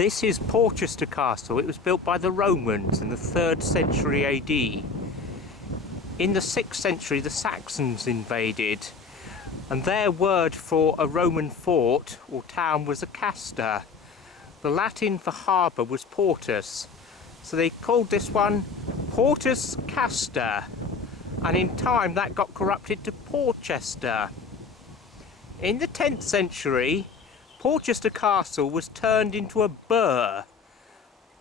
This is Porchester Castle. It was built by the Romans in the 3rd century AD. In the 6th century the Saxons invaded, and their word for a Roman fort or town was a casta. The Latin for harbour was portus, so they called this one Porchester Castle, and in time that got corrupted to Porchester. In the 10th century, Porchester Castle was turned into a burh,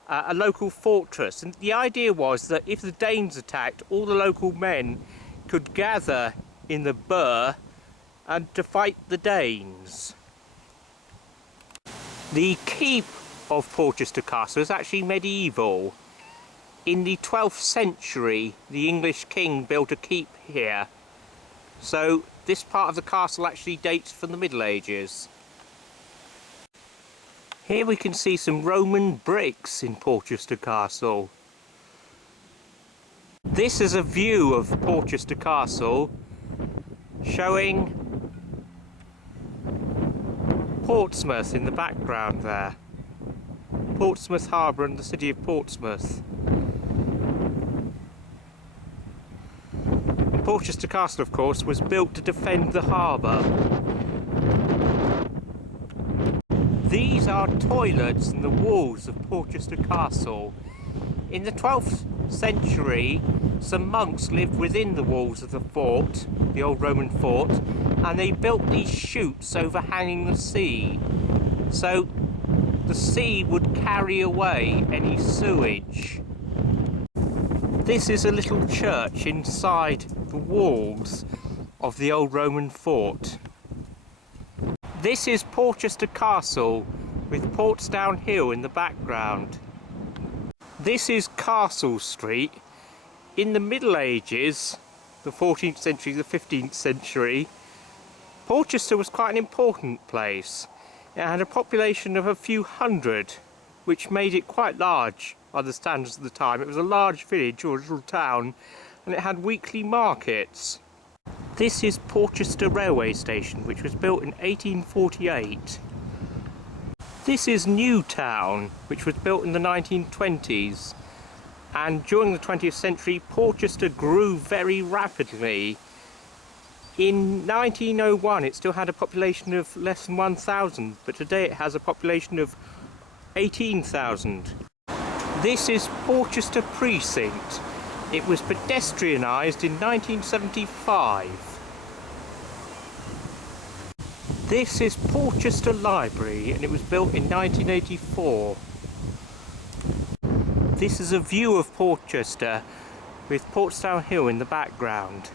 a local fortress, and the idea was that if the Danes attacked, all the local men could gather in the burh and to fight the Danes. The keep of Porchester Castle is actually medieval. In the 12th century, the English king built a keep here, so this part of the castle actually dates from the Middle Ages. Here we can see some Roman bricks in Porchester Castle. This is a view of Porchester Castle showing Portsmouth in the background there. Portsmouth Harbour and the city of Portsmouth. And Porchester Castle, of course, was built to defend the harbour. These are toilets in the walls of Porchester Castle. In the 12th century, some monks lived within the walls of the fort, the old Roman fort, and they built these chutes overhanging the sea, so the sea would carry away any sewage. This is a little church inside the walls of the old Roman fort. This is Porchester Castle with Portsdown Hill in the background. This is Castle Street. In the Middle Ages, the 14th century, the 15th century, Porchester was quite an important place. It had a population of a few hundred, which made it quite large by the standards of the time. It was a large village or a little town, and it had weekly markets. This is Porchester Railway Station, which was built in 1848. This is Newtown, which was built in the 1920s. And during the 20th century, Porchester grew very rapidly. In 1901, it still had a population of less than 1,000, but today it has a population of 18,000. This is Porchester Precinct. It was pedestrianised in 1975. This is Porchester Library, and it was built in 1984. This is a view of Porchester with Portsdown Hill in the background.